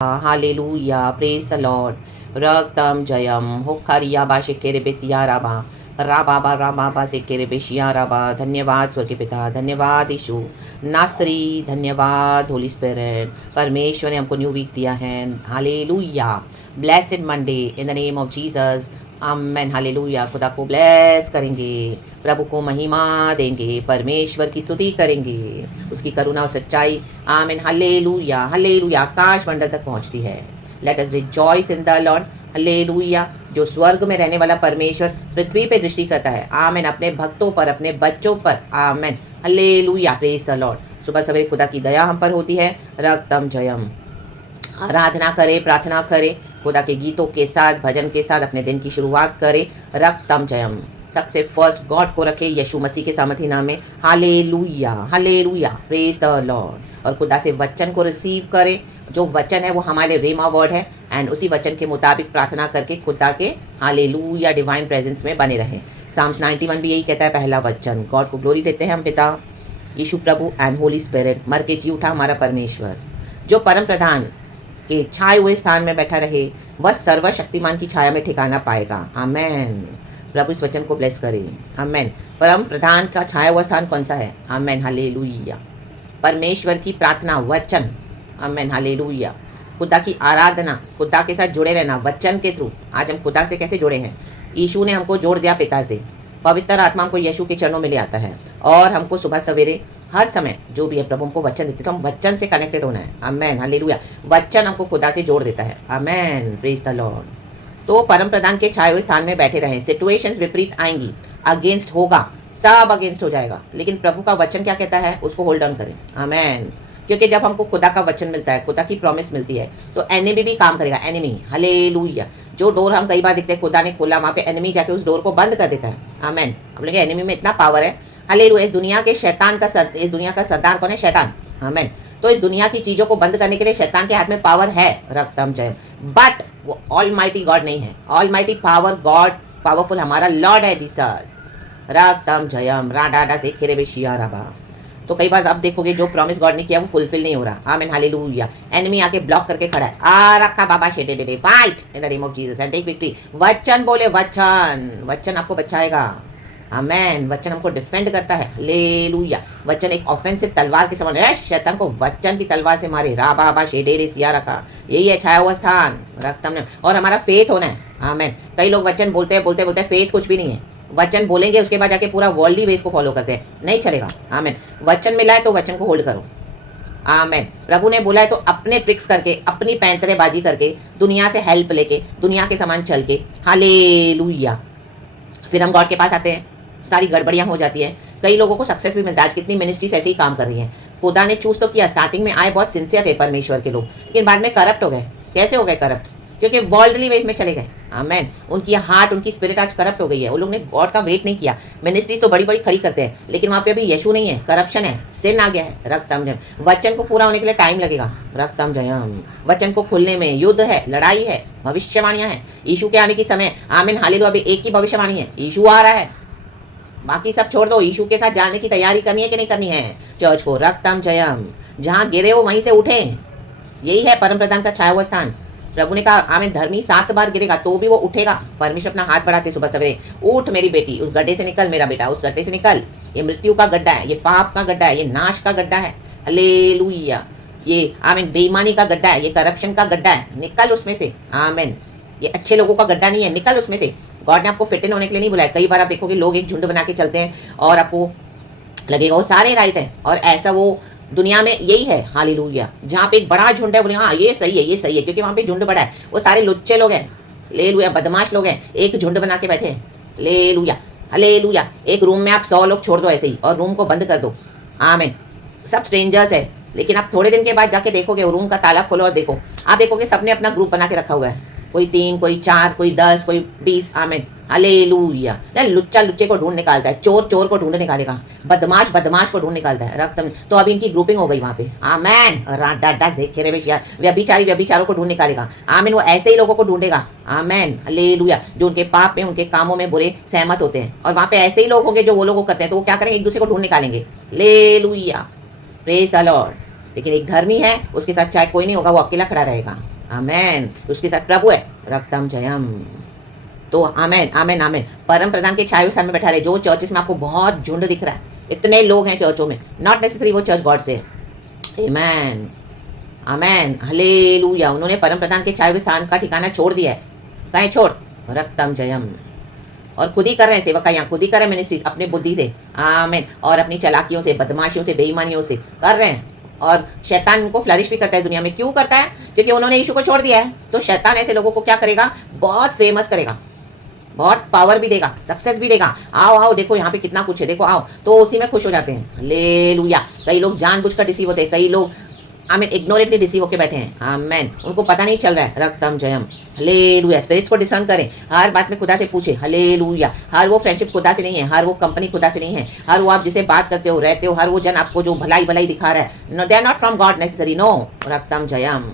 Hallelujah, praise the Lord. रक्तम जयम होखरिया बा शेकेरे बेसिया राबा राबा राबा बा शेकेरे बेसिया राबा। धन्यवाद स्वर्गीय पिता, धन्यवाद यीशु नासरी, धन्यवाद होली स्पिरिट। परमेश्वर ने हमको न्यू वीक दिया है। Hallelujah, blessed Monday in the name of Jesus. Amen, hallelujah. खुदा को ब्लेस करेंगे, प्रभु को महिमा देंगे, परमेश्वर की स्तुति करेंगे, उसकी करुणा और सच्चाई। आमीन, हालेलुया, हालेलुया आकाश मंडल तक पहुंचती है। Let us rejoice in the Lord. Hallelujah. जो स्वर्ग में रहने वाला परमेश्वर पृथ्वी पे दृष्टि करता है, आमीन, अपने भक्तों पर, अपने बच्चों पर। आमीन, हालेलुया, प्रेज द लॉर्ड। सुबह सवेरे खुदा की दया हम पर होती है। रक्तम जयम। आराधना करें, प्रार्थना करें, खुदा के गीतों के साथ, भजन के साथ अपने दिन की शुरुआत करें। रक्तम जयम। सबसे फर्स्ट गॉड को रखें यीशु मसीह के सामर्थी नाम में। Hallelujah, hallelujah, praise the Lord. और खुदा से वचन को रिसीव करें। जो वचन है वो हमारे रेमा वर्ड है, एंड उसी वचन के मुताबिक प्रार्थना करके खुदा के हालेलुया डिवाइन प्रेजेंस में बने रहें। साम्स 91 भी यही कहता है, पहला वचन। गॉड को ग्लोरी देते हैं हम पिता, यीशु प्रभु एंड होली स्पिरिट। मर के जी उठा हमारा परमेश्वर, जो परम प्रधान के छाए हुए स्थान में बैठा रहे, वह सर्वशक्तिमान की छाया में ठिकाना पाएगा। आमेन। प्रभु इस वचन को ब्लेस करें। आमेन। परम प्रधान का छाया हुआ स्थान कौन सा है? Amen, hallelujah. परमेश्वर की प्रार्थना, वचन। आमेन, हालेलुया। खुदा की आराधना, खुदा के साथ जुड़े रहना वचन के थ्रू। आज हम खुदा से कैसे जुड़े हैं? यीशु ने हमको जोड़ दिया पिता से। पवित्र आत्मा हमको यीशु के चरणों में ले आता है, और हमको सुबह सवेरे हर समय जो भी है प्रभु हमको वचन देते, तो हम वचन से कनेक्टेड होना है। Amen, hallelujah. वचन हमको खुदा से जोड़ देता है। आमेन, प्रेज द लॉर्ड। तो परम प्रधान के छाए हुए स्थान में बैठे रहें। सिचुएशंस विपरीत आएंगी, अगेंस्ट होगा, सब अगेंस्ट हो जाएगा, लेकिन प्रभु का वचन क्या कहता है उसको होल्ड ऑन करें। आमेन। क्योंकि जब हमको खुदा का वचन मिलता है, खुदा की प्रॉमिस मिलती है, तो एनिमी भी काम करेगा। Enemy, hallelujah. जो डोर हम कई बार देखते हैं खुदा ने खोला, वहाँ पे एनिमी जाके उस डोर को बंद कर देता है। आमेन। हम लोग एनिमी में इतना पावर है। हालेलुया। इस दुनिया के शैतान का इस दुनिया का सरदार कौन है? शैतान। आमेन। तो इस दुनिया की चीजों को बंद करने के लिए शैतान के हाथ में पावर है, रक्तम जय। बट वो ऑल माइटी गॉड नहीं है। All mighty power God, powerful हमारा लॉर्ड है जीसस। रक्तम जयम राडा से खेरे बेशिया रबा। तो कई बार आप देखोगे जो प्रॉमिस गॉड ने किया वो फुलफिल नहीं हो रहा। आमीन, हालेलुया। एनिमी आके ब्लॉक करके खड़ा है। आ रखा बाबा शेडे डे fight in the name of Jesus and take victory. वचन बोले, वचन, वचन आपको बचाएगा। आमेन। वचन हमको डिफेंड करता है। हालेलुया। वचन एक ऑफेंसिव तलवार के समान है। शैतान को वचन की तलवार से मारे। राबा शेडेरे सिया रखा। यही है छाया हुआ स्थान, रक्त हमने। और हमारा फेथ होना है। आमेन। कई लोग वचन बोलते हैं, बोलते बोलते फेथ कुछ भी नहीं है। वचन बोलेंगे, उसके बाद जाके पूरा वर्ल्डली वेज को फॉलो करते हैं, नहीं चलेगा। आमेन। वचन मिला है तो वचन को होल्ड करो। आमेन। प्रभु ने बोला है तो अपने ट्रिक्स करके, अपनी पैंतरेबाजी करके, दुनिया से हेल्प लेके, दुनिया के समान चल के, हालेलुया, फिर हम गॉड के पास आते हैं, सारी गड़बड़ियाँ हो जाती हैं। कई लोगों को सक्सेस भी मिलता है। आज कितनी मिनिस्ट्रीज ऐसे ही काम कर रही हैं। खुदा ने चूज तो किया, स्टार्टिंग में आए बहुत सिंसियर थे परमेश्वर के लोग, लेकिन बाद में करप्ट हो गए। कैसे हो गए करप्ट? क्योंकि वर्ल्डली वेज में चले गए। आमेन। उनकी हार्ट, उनकी स्पिरिट आज करप्ट हो गई है। उन लोग ने गॉड का वेट नहीं किया। मिनिस्ट्रीज तो बड़ी बड़ी खड़ी करते हैं, लेकिन वहाँ पे अभी यीशु नहीं है, करप्शन है, सिन आ गया है। रक्तम जयम। वचन को पूरा होने के लिए टाइम लगेगा। रक्तम जयम। वचन को खुलने में युद्ध है, लड़ाई है, भविष्यवाणियां हैं। यीशु के आने की समय। आमीन, हालेलुया। अभी एक ही भविष्यवाणी है, यीशु आ रहा है, बाकी सब छोड़ दो। यीशु के साथ जाने की तैयारी करनी है कि नहीं करनी है चर्च को? रक्तम जयम। जहाँ गिरे हो वहीं से उठे। यही है परम प्रधान का छाया हुआ स्थान। प्रभु ने कहा, आमीन, धर्मी 7 बार गिरेगा तो भी वो उठेगा। परमेश्वर अपना हाथ बढ़ाते सुबह सवेरे, उठ मेरी बेटी, उस गड्ढे से निकल, मेरा बेटा उस गड्ढे से निकल। ये मृत्यु का गड्ढा है, ये पाप का गड्ढा है, ये नाश का गड्ढा है। हालेलुया। ये आमीन बेईमानी का गड्ढा है, ये करप्शन का गड्ढा है, निकल उसमें से। आमीन। ये अच्छे लोगों का गड्ढा नहीं है, निकल उसमें से। गॉड ने आपको फिट इन होने के लिए नहीं बुलाया। कई बार आप देखोगे लोग एक झुंड बना के चलते हैं और आपको लगेगा वो सारे राइट हैं, और ऐसा वो दुनिया में यही है। हालेलुया। जहाँ पे एक बड़ा झुंड है, बोले हाँ ये सही है, ये सही है, क्योंकि वहाँ पे झुंड बड़ा है। वो सारे लुच्चे लोग हैं, हालेलुया, बदमाश लोग हैं, एक झुंड बना के बैठे हैं। Hallelujah, hallelujah. एक रूम में आप 100 लोग छोड़ दो ऐसे ही, और रूम को बंद कर दो। आमीन। सब स्ट्रेंजर्स है, लेकिन आप थोड़े दिन के बाद जाके देखोगे, वो रूम का ताला खोलो और देखो, आप देखोगे सबने अपना ग्रुप बना के रखा हुआ है। कोई 3, कोई 4, कोई 10, कोई 20। आमीन, हालेलुया। लुच्चा लुच्चे को ढूंढ निकालता है, चोर चोर को ढूंढ निकालेगा, बदमाश बदमाश को ढूंढ निकालता है। रक्तम। तो अभी इनकी ग्रुपिंग हो गई वहाँ पे। आमीन। व्यभिचारी व्यभिचारों को ढूंढ निकालेगा। आमीन। वो ऐसे ही लोगों को ढूंढेगा। आमीन, हालेलुया, जो उनके पाप में, उनके कामों में बुरे सहमत होते हैं। और वहाँ पे ऐसे ही लोग होंगे जो वो लोगों को करते हैं, तो वो क्या करेंगे? एक दूसरे को ढूंढ निकालेंगे। Hallelujah, praise the Lord. लेकिन एक धर्मी है, उसके साथ चाहे कोई नहीं होगा, वो अकेला खड़ा रहेगा। आमेन। उसके साथ प्रभु है, रक्तम जयम। तो आमेन आमेन आमेन। परम प्रधान के छाया स्थान में बैठा रहे। जो चर्चेस में आपको बहुत झुंड दिख रहा है, इतने लोग हैं चर्चों में, नॉट नेसेसरी वो चर्च गॉड से। आमेन आमेन हालेलुया। उन्होंने परम प्रधान के छाया स्थान का ठिकाना छोड़ दिया है। कहीं छोड़, रक्तम जयम। और खुद ही कर रहे हैं सेवकाइयाँ, खुद ही कर रहे हैं मिनिस्ट्रीज अपने बुद्धि से। आमेन। और अपनी चालाकियों से, बदमाशियों से, बेईमानियों से कर रहे हैं। और शैतान इनको फ्लरिश भी करता है दुनिया में। क्यों करता है? क्योंकि उन्होंने यीशु को छोड़ दिया है। तो शैतान ऐसे लोगों को क्या करेगा? बहुत फेमस करेगा, बहुत पावर भी देगा, सक्सेस भी देगा। आओ आओ देखो यहाँ पे कितना कुछ है, देखो आओ, तो उसी में खुश हो जाते हैं। हालेलुया। कई लोग जानबूझकर डिसीव होते हैं, कई लोग आमीन इग्नोरेंटली डिसीव होकर बैठे हैं। आमीन। उनको पता नहीं चल रहा है। रक्तम जयम। हालेलुया। स्पिरिट्स को डिसर्न करें, हर बात में खुदा से पूछे। हालेलुया। हर वो फ्रेंडशिप खुदा से नहीं है, हर वो कंपनी खुदा से नहीं है, हर वो आप जिसे बात करते हो, रहते हो, हर वो जन आपको जो भलाई भलाई दिखा रहा है, no they are not from God necessary. No, रक्तम जयम।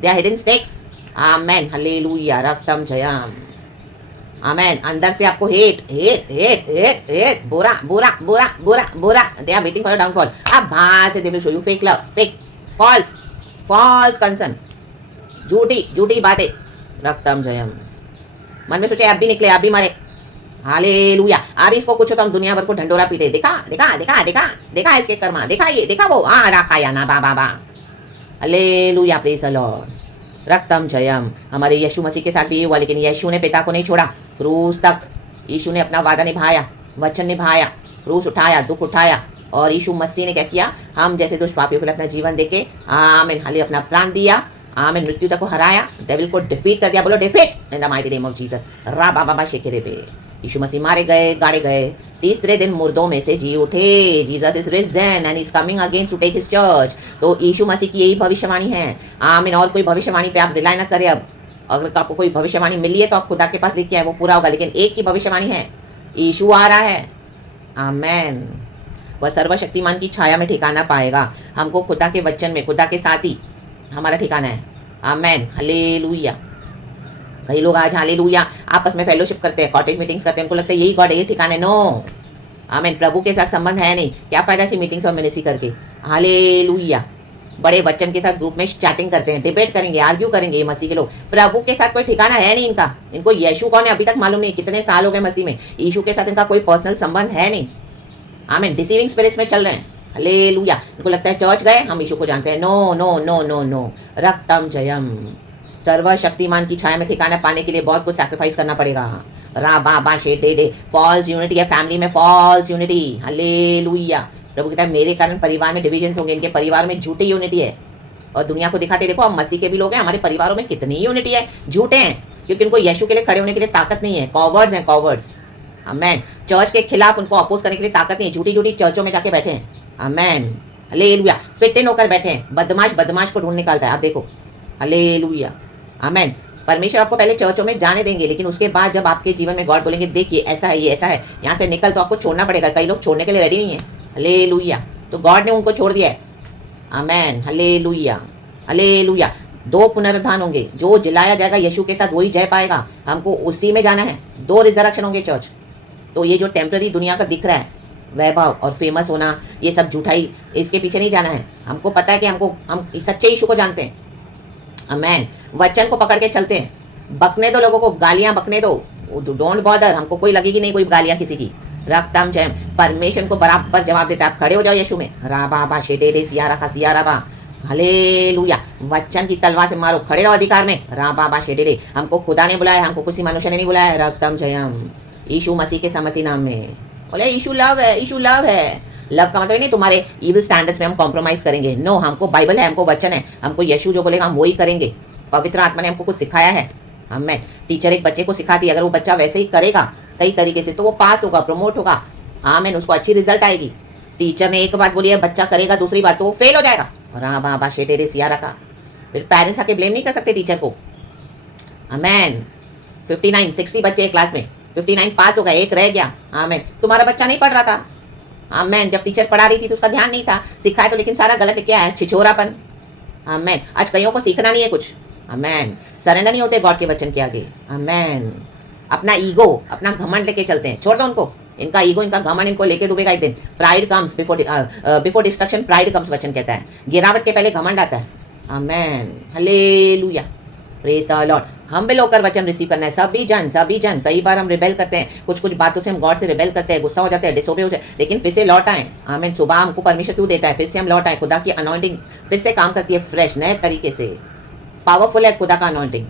They are hidden stakes. आमीन। हालेलुया। रक्तम जयम। आमेन। अंदर से आपको hate hate hate hate hate, बुरा बुरा बुरा बुरा बुरा, they are waiting for your downfall. अब बाहर से they will show you fake love, fake, false, false concern, झूठी झूठी बातें। रक्तम जयम। मन में सोचे आप भी निकले, आप भी मरे। हालेलुया। अब इसको कुछ तो हम दुनिया भर को ढंडोरा पीटे। देखा देखा देखा देखा देखा इसके कर्मा, देखा ये, देखा वो, हाँ राखा या ना बा बा बा। हालेलुया। Praise the Lord. रक्तम जयम। हमारे यीशु मसीह के साथ भी ये हुआ, लेकिन यीशु ने पिता को नहीं छोड़ा। क्रूस तक यीशु ने अपना वादा निभाया, वचन निभाया, क्रूस उठाया, दुख उठाया। और यीशु मसीह ने क्या किया? हम जैसे दुष्पापियों के लिए अपना जीवन देके आमीन हाले अपना प्राण दिया। आमीन। मृत्यु तक को हराया, डेविल को डिफीट कर दिया। बोलो defeat in the mighty name of Jesus. रा बाबा शेकेरे पे यीशु मसीह मारे गए, गाड़े गए, तीसरे दिन मुर्दों में से जी उठे। Jesus is risen and is coming again to take his church. तो यीशु मसीह की यही भविष्यवाणी है। आमीन। और कोई भविष्यवाणी पे आप रिलाय ना करें। अब अगर आपको कोई भविष्यवाणी मिली है तो आप खुदा के पास लेके आए, वो पूरा होगा। लेकिन एक की भविष्यवाणी है, यीशु आ रहा है। आमेन। वह सर्वशक्तिमान की छाया में ठिकाना पाएगा। हमको खुदा के वचन में, खुदा के साथ ही हमारा ठिकाना है। आमेन। हालेलुया। कई लोग आज हालेलुया आपस में फेलोशिप करते हैं, कॉटेज मीटिंग्स करते हैं, उनको लगता है यही गॉड है, यही ठिकाना है। नो, आमीन। प्रभु के साथ संबंध है नहीं, क्या फायदा ऐसी मीटिंग्स और मिनिस्ट्री करके। हालेलुया। बड़े बच्चन के साथ ग्रुप में चैटिंग करते हैं, डिबेट करेंगे, आर्ग्यू करेंगे। ये मसीह के लोग, प्रभु के साथ कोई ठिकाना है नहीं इनका। इनको यीशु कौन है अभी तक मालूम नहीं। कितने साल हो गए मसीह में, यीशु के साथ इनका कोई पर्सनल संबंध है नहीं। आमीन। डिसीविंग स्पिरिट्स में चल रहे हैं। हालेलुया। इनको लगता है चर्च गए हम यीशु को जानते हैं। No no no no no. रक्तम जयम। सर्वशक्तिमान की छाया में ठिकाना पाने के लिए बहुत कुछ सैक्रिफाइस करना पड़ेगा। रा बा बा शे डे डे। फॉल्स यूनिटी है फैमिली में, फॉल्स यूनिटी। हालेलुया। प्रभु कहता है मेरे कारण परिवार में डिविजन्स होंगे, इनके परिवार में झूठी यूनिटी है। और दुनिया को दिखाते देखो हम मसीह के भी लोग हैं, हमारे परिवारों में कितनी यूनिटी है। झूठे हैं क्योंकि उनको यीशु के लिए खड़े होने के लिए ताकत नहीं है। कॉवर्ड्स हैं, कॉवर्ड्स। आमेन। चर्च के खिलाफ उनको अपोज करने के लिए ताकत नहीं है। झूठी झूठी चर्चों में जाके बैठे हैं। आमेन। हालेलुया। फिट इन होकर बैठे हैं। बदमाश बदमाश को ढूंढ निकालता है। आप देखो। हालेलुया। आमेन। परमेश्वर आपको पहले चर्चों में जाने देंगे, लेकिन उसके बाद जब आपके जीवन में गॉड बोलेंगे देखिए ऐसा है, ये ऐसा है, यहाँ से निकल, तो आपको छोड़ना पड़ेगा। कई लोग छोड़ने के लिए रेडी नहीं है। हालेलुया। तो गॉड ने उनको छोड़ दिया है। आमेन। हालेलुया। हालेलुया। 2 पुनरुत्थान होंगे, जो जिलाया जाएगा यीशु के साथ वही जय पाएगा। हमको उसी में जाना है। 2 रिजरेक्शन होंगे चर्च। तो ये जो टेम्पररी दुनिया का दिख रहा है वैभव और फेमस होना, ये सब झूठाई, इसके पीछे नहीं जाना है। हमको पता है कि हम सच्चे यीशु को जानते हैं। आमेन। वचन को पकड़ के चलते हैं। बकने दो लोगों को, गालियां बकने दो, डोंट बॉदर। हमको कोई लगेगी नहीं कोई गालियां किसी की। रक्तम जयम। परमेश्वर को बराबर जवाब देता है। आप खड़े हो जाओ यीशु में। रा बाबा शेडे दे सियारा का सियारा बा। हालेलुया। वचन की तलवार से मारो, खड़े रहो अधिकार में। रा बाबा शेडे दे। हमको खुदा ने बुलाया, हमको किसी मनुष्य ने नहीं बुलाया। रक्तम जयम। यीशु मसीह के समति नाम में। बोले यीशु लव है, यीशु लव है। लव का मतलब नहीं तुम्हारे इविल स्टैंडर्ड्स में हम कॉम्प्रोमाइज करेंगे। नो, हमको बाइबल है, हमको वचन है, हमको यीशु जो बोलेगा हम वही करेंगे। पवित्र आत्मा ने हमको कुछ सिखाया है। हमें टीचर एक बच्चे को सिखाती है, अगर वो बच्चा वैसे ही करेगा सही तरीके से तो वो पास होगा, प्रमोट होगा। आमीन। उसको अच्छी रिजल्ट आएगी। टीचर ने एक बात बोली है, बच्चा करेगा दूसरी बात तो वो फेल हो जाएगा। रा बाबा शेटेरे सियारा का। फिर पेरेंट्स आके ब्लेम नहीं कर सकते टीचर को। आमीन। 59 60 बच्चे एक क्लास में, 59 पास हो गए, एक रह गया। आमीन। तुम्हारा बच्चा नहीं पढ़ रहा था। आमीन। जब टीचर पढ़ा रही थी तो उसका ध्यान नहीं था, सिखाया तो लेकिन सारा गलत क्या है, छिछोरापन। आमीन। आज कईयों को सीखना नहीं है कुछ। आमीन। सरेंडर नहीं होते गॉड के वचन के आगे। आमीन। अपना ईगो, अपना घमंड लेके चलते हैं, छोड़ दो उनको। इनका ईगो, इनका घमंड इनको लेके डूबेगा एक दिन। Pride comes before destruction, pride comes वचन कहता है। गिरावट के पहले घमंड आता है। Amen, hallelujah, praise the lord. Humble होकर वचन रिसीव करना है। सभी जन कई बार हम रिबेल करते हैं, कुछ बातों से हम गॉड से रिबेल करते हैं, गुस्सा हो जाते हैं, डिसोबे हो जाए, लेकिन फिर से लौट आए। आमीन। सुबह हमको परमिशन क्यों देता है? फिर से हम लौट आए। खुदा की अनॉइंटिंग फिर से काम करती है, फ्रेश नए तरीके से। पावरफुल है खुदा का अनॉइंटिंग।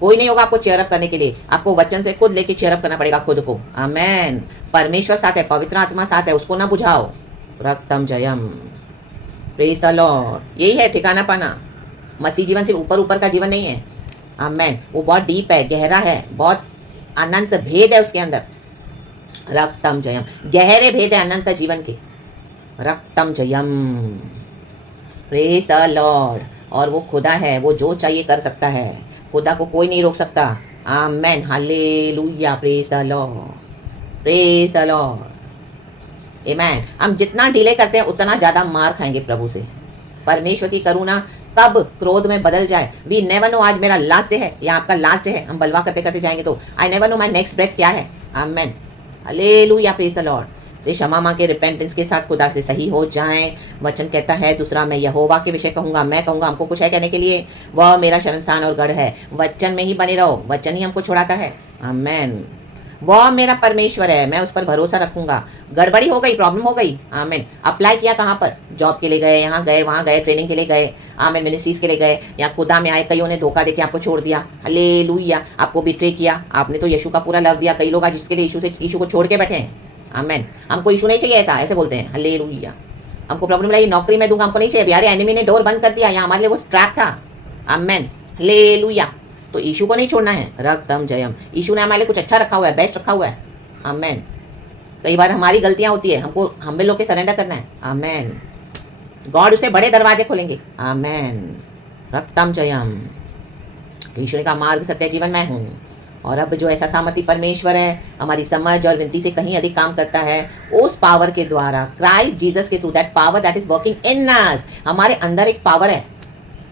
कोई नहीं होगा आपको चेयरअप करने के लिए, आपको वचन से खुद लेके चेयरअप करना पड़ेगा खुद को। आमेन। परमेश्वर साथ है, पवित्र आत्मा साथ है, उसको ना बुझाओ। रक्तम जयम, प्रेज द लॉर्ड। यही है ठिकाना पाना। मसीह जीवन सिर्फ ऊपर ऊपर का जीवन नहीं है। आमेन। वो बहुत डीप है, गहरा है, बहुत अनंत भेद है उसके अंदर। रक्तम जयम, गहरे भेद है अनंत जीवन के। रक्तम जयम, प्रेज द लॉर्ड। और वो खुदा है, वो जो चाहिए कर सकता है। खुदा को कोई नहीं रोक सकता। Amen, hallelujah, praise the lord, praise the lord. Amen. हम जितना डिले करते हैं उतना ज़्यादा मार खाएंगे प्रभु से। परमेश्वर की करुणा कब क्रोध में बदल जाए, वी नेवर नो। आज मेरा लास्ट डे है या आपका लास्ट डे है, हम बलवा करते करते जाएंगे तो I never know my next breath क्या है। Amen, hallelujah, praise the Lord. तो क्षमा मांग के रिपेंटेंस के साथ खुदा से सही हो जाएं। वचन कहता है दूसरा, मैं यहोवा के विषय कहूँगा, मैं कहूँगा। हमको कुछ है कहने के लिए, वह मेरा शरणस्थान और गढ़ है। वचन में ही बने रहो, वचन ही हमको छुड़ाता है। आमेन। वह मेरा परमेश्वर है, मैं उस पर भरोसा रखूंगा। गड़बड़ी हो गई, प्रॉब्लम हो गई, आमीन। अप्लाई किया कहाँ पर? जॉब के लिए गए, यहाँ गए, वहाँ गए, ट्रेनिंग के लिए गए, आमीन, मिनिस्ट्रीज के लिए गए, या खुदा में आए, कईयों ने धोखा देके आपको छोड़ दिया, हालेलुया, आपको बिट्रे किया। आपने तो यीशु का पूरा लव दिया। कई लोग आज जिसके लिए यीशु को छोड़ के बैठे हैं। आमीन। हमको यीशु नहीं चाहिए, ऐसा ऐसे बोलते हैं, हालेलुया। हमको प्रॉब्लम लगी, नौकरी में दूंगा, हमको नहीं चाहिए। यार एनिमी ने डोर बंद कर दिया, यहाँ हमारे लिए वो ट्रैप था। आमीन, हालेलुया। तो यीशु को नहीं छोड़ना है। रक्तम जयम, यीशु ने हमारे लिए कुछ अच्छा रखा हुआ है, बेस्ट रखा हुआ है। आमेन। कई बार हमारी गलतियां होती है, हमको हम्बल होकर सरेंडर करना है। आमेन। गॉड उसे बड़े दरवाजे खोलेंगे। आमेन, रक्तम जयम। यीशु ने कहा, मार्ग सत्य जीवन मैं हूँ। और अब जो ऐसा सामर्थी परमेश्वर है, हमारी समझ और विनती से कहीं अधिक काम करता है, उस पावर के द्वारा, क्राइस्ट जीसस के through, that power that is working in us. हमारे अंदर एक पावर है।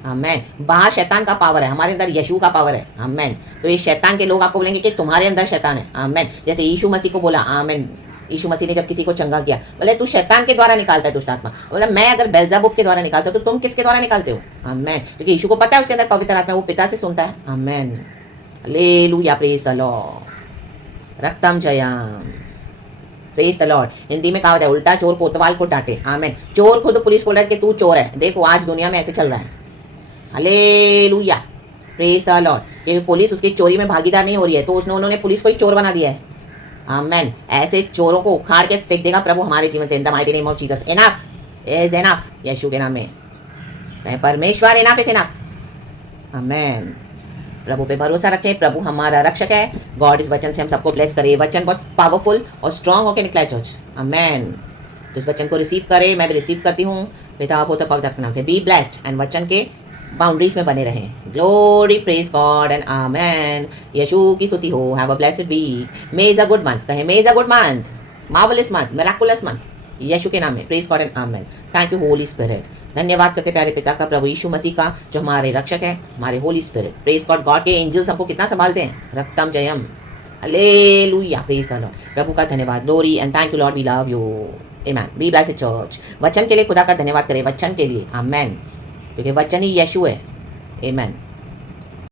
आमेन। बाहर शैतान का पावर है, हमारे अंदर यीशु का पावर है। आमेन। तो ये शैतान के लोग आपको बोलेंगे कि तुम्हारे अंदर शैतान है। आमेन। जैसे यीशु मसीह को बोला, आमेन, यीशु मसीह ने जब किसी को चंगा किया, बोले तू शैतान के द्वारा निकालता है दुष्ट आत्मा। बोला मैं अगर बेल्जेबुल के द्वारा निकालता हूं, तो तुम किसके द्वारा निकालते हो? आमेन। क्योंकि यीशु को पता है उसके अंदर पवित्र आत्मा, वो पिता से सुनता है। Amen, hallelujah, praise the Lord. रक्तम जयम, प्रेज द लॉर्ड। हिंदी में कहा होता है, उल्टा चोर कोतवाल को डांटे। आमेन। चोर खुद पुलिस को डांटे कि तू चोर है। देखो आज दुनिया में ऐसे चल रहा है, हालेलुया, प्रेज द लॉर्ड। कि पुलिस उसकी चोरी में भागीदार नहीं हो रही है, तो उन्होंने पुलिस को ही चोर बना दिया है। आमेन। ऐसे चोरों को उखाड़ के फेंक देगा प्रभु हमारे जीवन से, in the mighty name of Jesus. Enough is enough, यीशु के नाम में परमेश्वर, इनफ इज इनफ। आमेन। प्रभु पे भरोसा रखें, प्रभु हमारा रक्षक है। गॉड इस वचन से हम सबको ब्लेस करे। वचन बहुत पावरफुल और स्ट्रांग होकर निकला है चर्च। आमेन। तो इस वचन को रिसीव करें, मैं भी रिसीव करती हूँ पिता पुत्र पवित्र आत्मा के नाम से। बी ब्लेस्ड एंड वचन के बाउंड्रीज में बने रहें। Glory, praise God and amen. यीशु की स्तुति हो। Have a blessed week. May is a good month. कहें May is a good month, marvellous month, miraculous month, यीशु के नाम में। Praise God and amen. Thank you Holy Spirit. धन्यवाद करते प्यारे पिता का, प्रभु यीशु मसीह का, जो हमारे रक्षक है, हमारे Holy Spirit. Praise God. God के एंजल्स हमको कितना संभालते हैं। रक्तम जयम, हालेलुया, प्रेज द लॉर्ड। प्रभु का धन्यवाद, glory and thank you Lord, we love you. Amen. Be blessed church. वचन के लिए खुदा का धन्यवाद करें, वचन के लिए। आमेन। क्योंकि वचन ही यीशु है। आमेन।